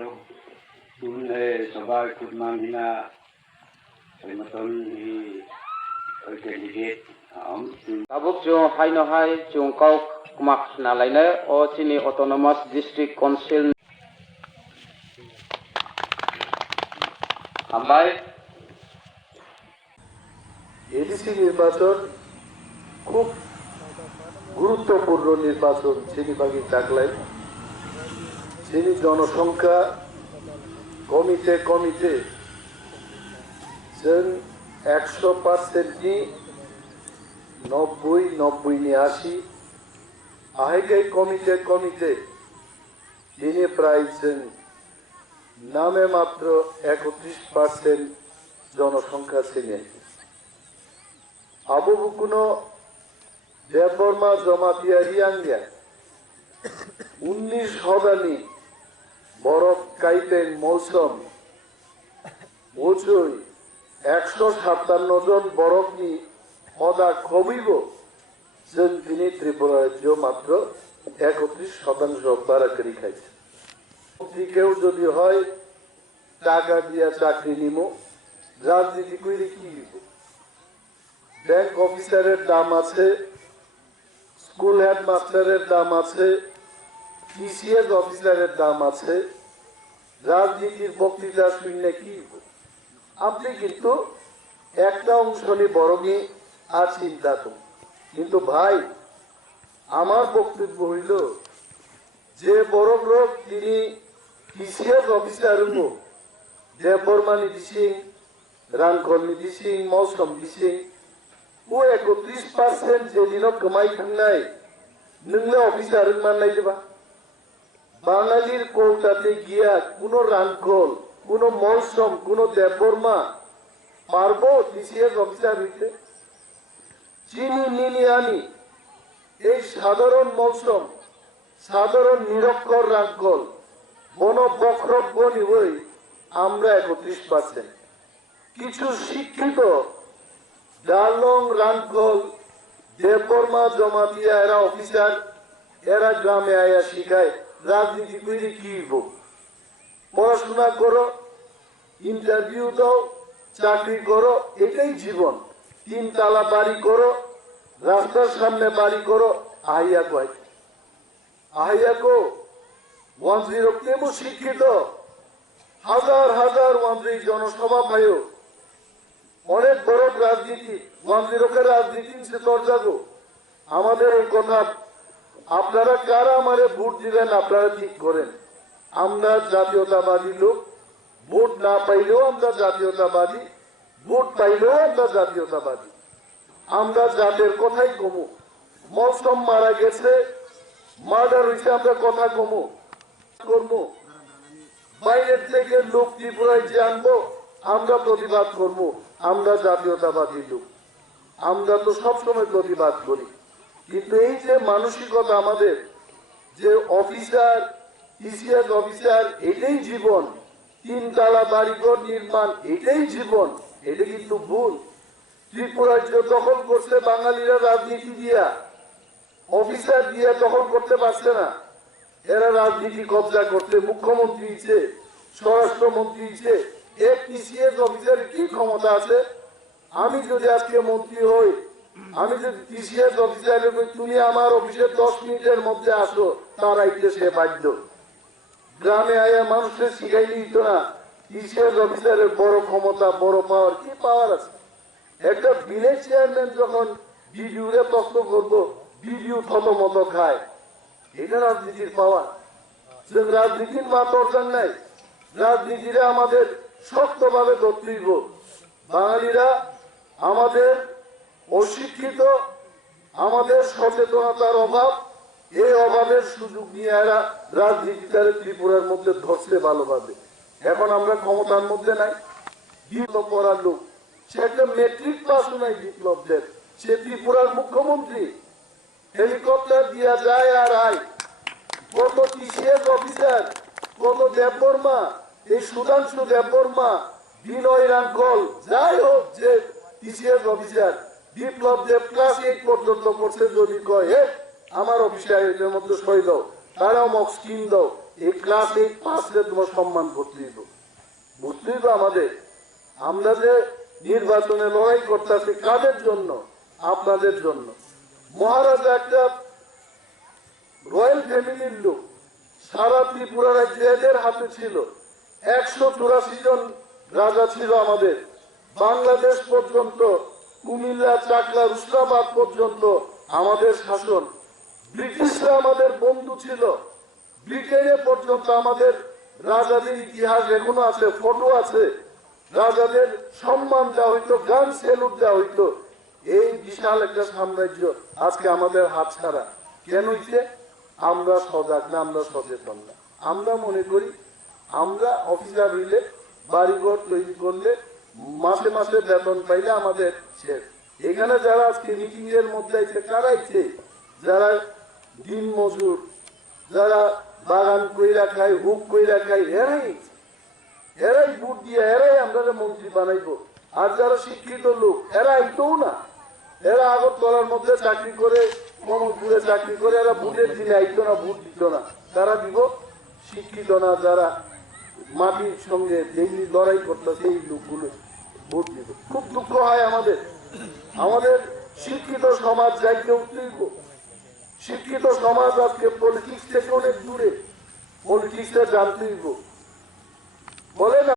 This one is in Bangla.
Tagalog. Sabay kudmangina ay matol candidate. Tabuk jung hai no hai jung kau kumak nalaina o chini autonomous district council ambai ADC নির্বাচন খুব গুরুত্বপূর্ণ নির্বাচন চিনিবাগি চাকলায় চিনি জনসংখ্যা কমিতে কমিতে जों 100%नि 90 आहायगाय कमिते दिने प्राय जों नामे मात्र 31% जनसंख्या चिने आबो बुकुनो देवबर्मा जमातियारि आंगिया 19 हदानि बरफ काइतें मौसम ओजोई 157 जन बरफनि हदा कमिब जों दिनै त्रिपुरा राज्य मात्र 31% बाराकरि खाइছে কেউ যদি হয় টাকা দিয়া চাকরি নিমো রাজনীতি কইরে কি হইব ব্যাংক অফিসারের দাম আছে স্কুল হেডমাস্টারের দাম আছে টিসিএস অফিসারের দাম আছে রাজনীতির বক্তৃতা শুনলে কি হইব আপনি কিন্তু একটা অংশ নিয়ে বরংই আর চিন্তা তো কিন্তু ভাই আমার বক্তব্য হইল যে বড় লোক তিনি টিসিএস অফিসার হইব দেববর্মা নীতি সিং রানকল নীতি সিং মৌসম সিং ও 31% যেদিন কমাই থাকনাই নংলে অফিসার মাননাই দেবা বাঙালির কৌটাতে গিয়া কোন রানকল কোন মৌসম কোন দেববর্মা পারবো টিসিএস অফিসার হইতে চিনি নিনি আনি এই সাধারণ মৌসম সাধারণ নিরক্ষর রানকল বন বক্রব্য নিবই আমরা 31% কিছু শিক্ষিত ডালং রানকল দেববর্মা জমাতিয়া এরা অফিসার এরা গ্রামে আয়া শিখায় রাজনীতি কইরে কি হইব পড়াশোনা করো ইন্টারভিউ দাও চাকরি করো এটাই জীবন 3 তালা বাড়ি করো রাস্তার সামনে বাড়ি করো আইয়া কয় আইয়া কো 10 কেমন শিক্ষিত হাজার হাজার 10 জনসভা পাইও অনেক বড় রাজনীতি 10 রাজনীতি সে তোর যাবো আমাদের এই কথা আপনারা কারা আমারে ভোট দিবেন আপনারা ঠিক করেন আমরা জাতীয়তাবাদী লোক ভোট না পাইলেও আমরা জাতীয়তাবাদী ভোট পাইলেও আমরা জাতীয়তাবাদী আমরা জাতের কথাই কমু মৌসম মারা গেছে মার্ডার হয়েছে আমরা কথা কমু করবো বাইরের থেকে লোক ত্রিপুরায় জানবো আমরা প্রতিবাদ করবো আমরা জাতীয়তাবাদী লোক আমরা তো সবসময় প্রতিবাদ করি কিন্তু এই যে মানসিকতা আমাদের যে অফিসার টিসিএস অফিসার এটাই জীবন 3 তালা বাড়িঘর নির্মাণ এটাই জীবন এটা কিন্তু ভুল ত্রিপুরা দখল করছে বাঙালিরা রাজনীতি দিয়া অফিসার দিয়া দখল করতে পারছে না এরা রাজনীতি কবজা করতে মুখ্যমন্ত্রী ইচ্ছে স্বরাষ্ট্রমন্ত্রী ইচ্ছে এক টিসিএস অফিসারের কি ক্ষমতা আছে আমি যদি আজকে মন্ত্রী হই আমি যদি টিসিএস অফিসার তুমি আমার অফিসে 10 মিনিটের মধ্যে আসো তার আইতে সে বাধ্য গ্রামে আয়া মানুষের শিখাইলে দিত না টিসিএস অফিসারের বড় ক্ষমতা বড় পাওয়ার কি পাওয়ার আছে একটা ভিলেজ চেয়ারম্যান যখন বিডিওরে তত্ত্ব করবো বিডিও থতমত খায় এটা রাজনীতির পাওয়ার রাজনীতির মা দরকার নাই রাজনীতিরা আমাদের শক্তভাবে ধরতেইব বাঙালিরা আমাদের অশিক্ষিত আমাদের সচেতনতার অভাব এই অভাবের সুযোগ নিয়ে এরা রাজনীতিটারে ত্রিপুরার মধ্যে ধরছে ভালোভাবে এখন আমরা ক্ষমতার মধ্যে নাই বিপ্লব করার লোক সে একটা মেট্রিক পাস নাই বিপ্লবদের সে ত্রিপুরার মুখ্যমন্ত্রী হেলিকপ্টার দিয়া যায় আর আয় কত টিসিএস অফিসার কত দেববর্মা এই সুধাংশু দেববর্মা বিনয় রানকল যাই হোক যে TCS officer Biplab Deb class 8 পর্যন্ত করছে যদি কয় আমার অফিসে এর মধ্যে সই দাও তারাও মক স্কিম দাও এই ক্লাস 8 পাসে তোমার সম্মান করতে হইব, বুঝতে হইব আমাদের। আমরা যে নির্বাচনে লড়াই করতেছি কাদের জন্য? আপনাদের জন্য। মহারাজা একটা রয়্যাল ফ্যামিলির লোক, সারা ত্রিপুরা রাজ্যে এদের হাতে ছিল। 184 জন রাজা ছিল আমাদের। বাংলাদেশ পর্যন্ত, কুমিল্লা, চাকলা, রুশনাবাদ পর্যন্ত আমাদের শাসন। ব্রিটিশরা আমাদের বন্ধু ছিল। ব্রিটেনে পর্যন্ত আমাদের রাজাদের ইতিহাস এখনো আছে, ফটো আছে। রাজাদের সম্মান দেওয়া হইতো, গান সেলুট দেওয়া হইতো। এই বিশাল একটা সাম্রাজ্য আজকে আমাদের হাতছাড়া কেন হইছে? আমরা সজাগ না, আমরা সচেতন না। আমরা মনে করি আমরা অফিসার হইলে, বাড়িঘর তৈরি করলে, মাসে মাসে বেতন পাইলে আমাদের শেষ। এখানে যারা আজকে মিটিং এর মধ্যে আছে কারা আইছে? যারা দিন মজুর, যারা বাগান কইরা খায়, হুক কইরা খায়, এরাই ভোট দিয়ে এরাই আমরা মন্ত্রী বানাইবো। আর যারা শিক্ষিত লোক এরা আইতও না, এরা আগরতলার মধ্যে চাকরি করে, কমলপুরে চাকরি করে, এরা ভোটের দিনে আইতো না, ভোট দিত না। তারা দিব শিক্ষিত না, যারা মাটির সঙ্গে ডেইলি লড়াই করতো সেই লোকগুলো ভোট দিব। খুব দুঃখ হয় আমাদের। আমাদের শিক্ষিত সমাজ যাইতে উঠতেইব। শিক্ষিত সমাজ আজকে পলিটিক্স থেকে অনেক দূরে। পলিটিক্সটা জানতেইব। বলে না